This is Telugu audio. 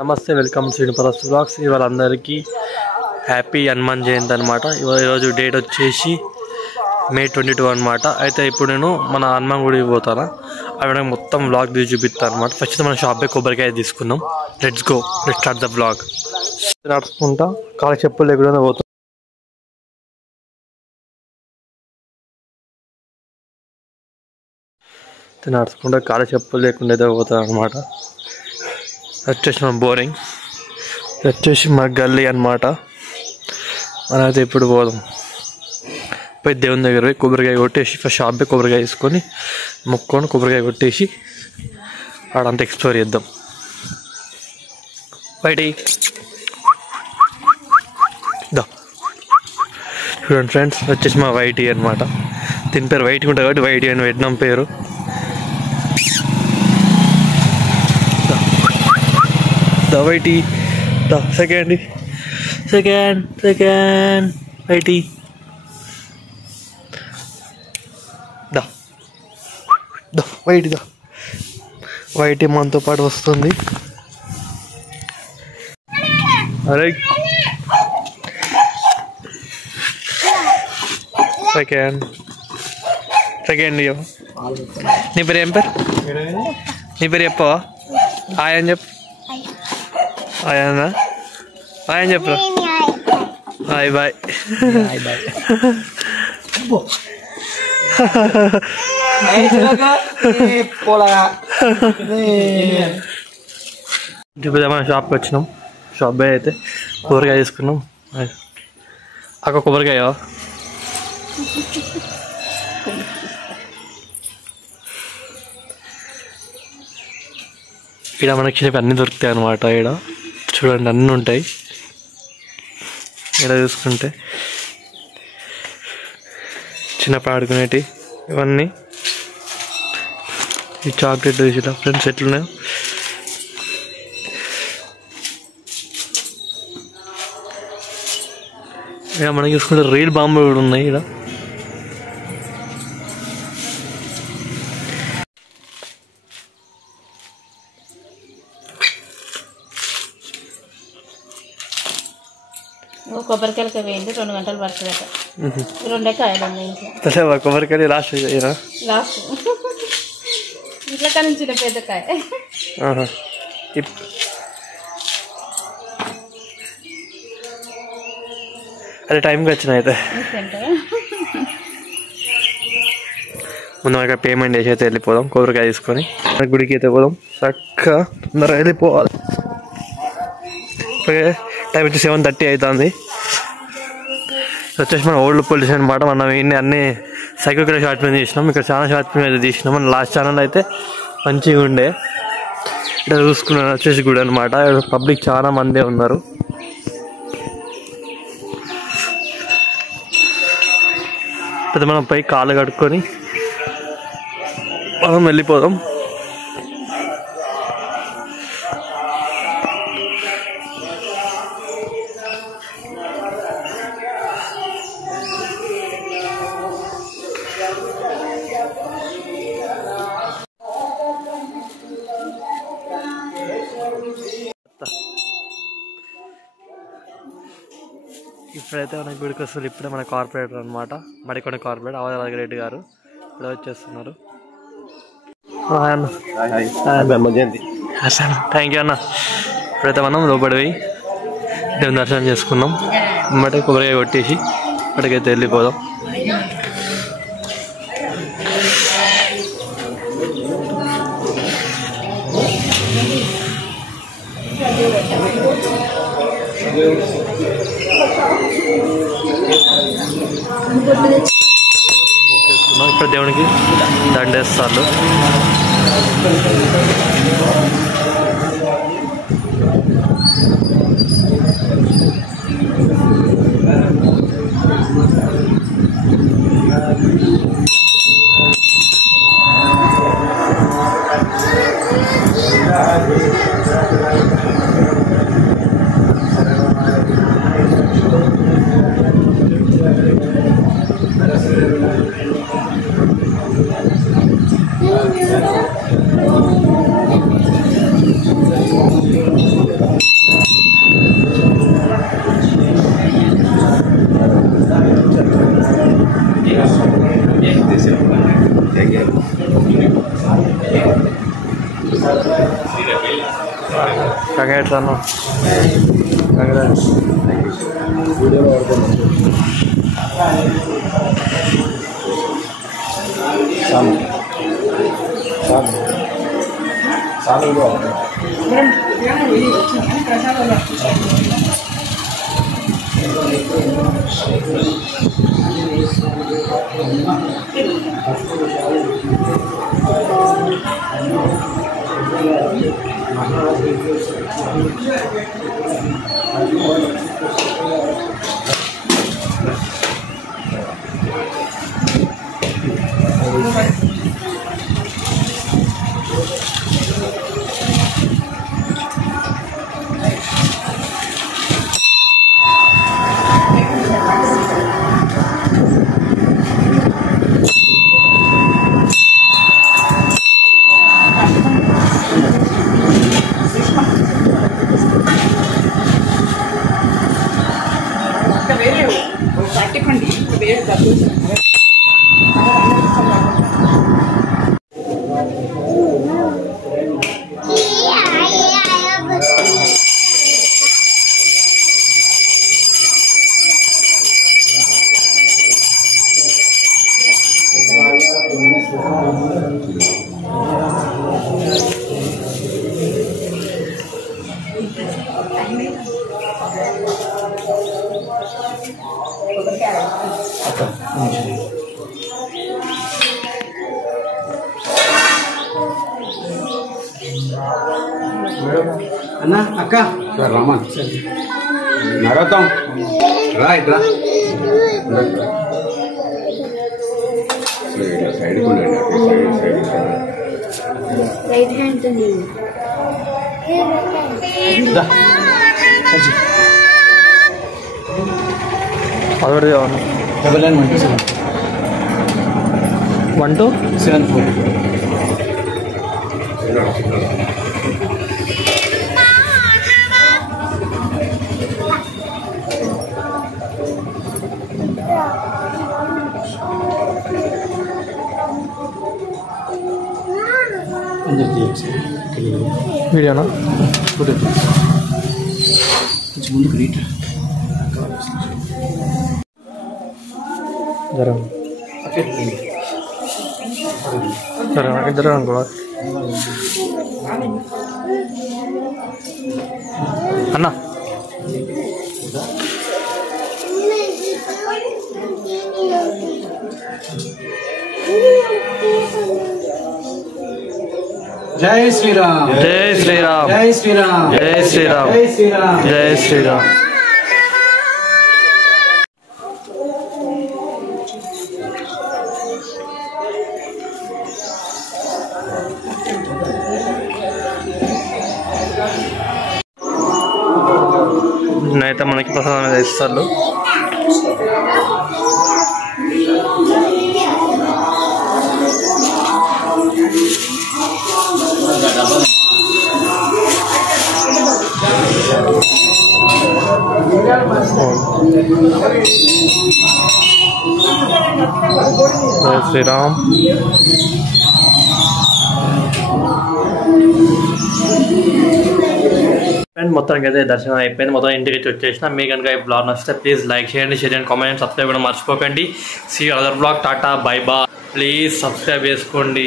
నమస్తే, వెల్కమ్ శ్రీనివాస్ వ్లాగ్స్. ఇవాళ అందరికీ హ్యాపీ హనుమాన్ జయంతి అనమాట. ఈరోజు డేట్ వచ్చేసి May 22 అనమాట. అయితే ఇప్పుడు నేను మన హనుమాన్ గుడికి పోతాను. అవి మొత్తం వ్లాగ్ తీసి చూపిస్తాను అనమాట. ఫస్ట్ మన షాప్ కొబ్బరికాయ తీసుకుందాం. Let's go, let's start the vlog. నడుచుకుంటా కాళ్ళ చెప్పులు లేకుండా పోతాం. నడుచుకుంటా కాళ్ళ చెప్పులు లేకుండా పోతాను అనమాట. వచ్చేసి మన బోరింగ్, వచ్చేసి మా గల్లీ అనమాట. మనైతే ఇప్పుడు పోదాం. పోయి దేవుని దగ్గర పోయి కొబ్బరికాయ కొట్టేసి ఫస్ట్ షాప్ పోయి కొబ్బరికాయ తీసుకొని మొక్కొని కొబ్బరికాయ కొట్టేసి ఆడంతా ఎక్స్ప్లోర్ చేద్దాం. బయటి చూడండి ఫ్రెండ్స్, వచ్చేసి మా వైటీ అనమాట. దీని పేరు వైటీ ఉంటుంది కాబట్టి వైటీ అని పెట్టినాం పేరు. వైటీ సెకండ్ వైటీ వైటీ మనతో పాటు వస్తుంది. అరే సెకండ్ నీ పేరు ఏం పేరు? నీ పేరు చెప్పవా? హాయ్ అని చెప్పు. హాయ్ అన్నా, హాయ్ అని చెప్పరా. Hi bye. ఇప్పుడు మనం షాప్కి వచ్చినాం. షాప్ బాయ్ అయితే కొబ్బరికాయ తీసుకున్నాం. అక్క కొబ్బరికాయ ఇక్కడ మనకి చిన్నవి అన్నీ దొరుకుతాయి అన్నమాట. ఇక్కడ చూడండి అన్నీ ఉంటాయి. ఇక్కడ చూసుకుంటే చిన్నప్పుడు ఆడుకునేటి ఇవన్నీ. ఈ చాక్లెట్ చూసినా ఫ్రెండ్స్ ఎట్లున్నాయో. ఇక మనం చూసుకుంటే రైల్ బాంబులు కూడా ఉన్నాయి. ఇక్కడ కొబ్బరికాయలకి వేయండి, 2 గంటలు పడుతుందట. 2 కాయలు ఉన్నాయి ఇంట్లో. కొబ్బరికాయ లాస్ట్ లాస్ట్ ఇంట్లో నుంచి పెద్ద కాయ. అదే టైంకి వచ్చిన. అయితే ముందు మనకి పేమెంట్ చేసి అయితే వెళ్ళిపోదాం. కొబ్బరికాయ తీసుకొని గుడికి అయితే పోదాం. చక్కగా తొందరగా వెళ్ళిపోవాలి. టైం వచ్చి 7:30 అవుతుంది. వచ్చేసి మన ఓల్డ్ పోలీస్ అనమాట. మనం ఇన్ని అన్ని సైకిల్ కూడా షార్ట్ ఫిల్మ్ తీసినాం. ఇక్కడ చాలా షార్ట్ ఫిల్మ్ అయితే తీసినాం. మన లాస్ట్ ఛానల్ అయితే మంచిగా ఉండే. ఇక్కడ చూసుకున్నాను వచ్చేసి గుడి అనమాట. పబ్లిక్ చాలా మందే ఉన్నారు. అయితే మనం పై కాళ్ళు కడుక్కొని మనం వెళ్ళిపోదాం. ఇప్పుడైతే మన గుడికి వస్తుంది. ఇప్పుడే మన కార్పొరేటర్ అనమాట, మడికొండ కార్పొరేటర్ అవధ రెడ్డి గారు ఇప్పుడే వచ్చేస్తున్నారు. థ్యాంక్ యూ అన్న. ఇప్పుడైతే మనం లోపడి పోయి దేవుని దర్శనం చేసుకున్నాం. అమ్మటే కొబ్బరికాయ కొట్టేసి అక్కడికైతే వెళ్ళిపోదాం. ఇక్కడ దేవునికి దండేస్తారు. కంగ్రాట్స్ అన్న. కంగ్రాట్స్. అన్నా అక్క రమ్మన్ నరతం రా ఇట్లా సైడ్ రైట్ హ్యాండ్ అదొకటి కావాలి. 991274 వీడియోనా? ముందు గ్రీట్ జరం జరం ఇద్దరు అనుకో అన్న. జై శ్రీరామ్ జై శ్రీరామ్ జై శ్రీరామ్ జై శ్రీరామ్ జై శ్రీరామ్ జై శ్రీరామ్. అయితే మనకి ప్రసాదం మీద ఇస్తారు. జై శ్రీరామ్. ఫ్రెండ్ మొత్తానికి అయితే దర్శనం అయిపోయింది. మొత్తం ఇంటికి వచ్చేసిన. మీకు కనుక ఈ బ్లాగ్ నచ్చితే ప్లీజ్ లైక్ చేయండి, షేర్ చేయండి, కామెంట్, సబ్స్క్రైబ్ కూడా మర్చిపోకండి. See other blog. Tata bye bye. Please subscribe చేసుకోండి.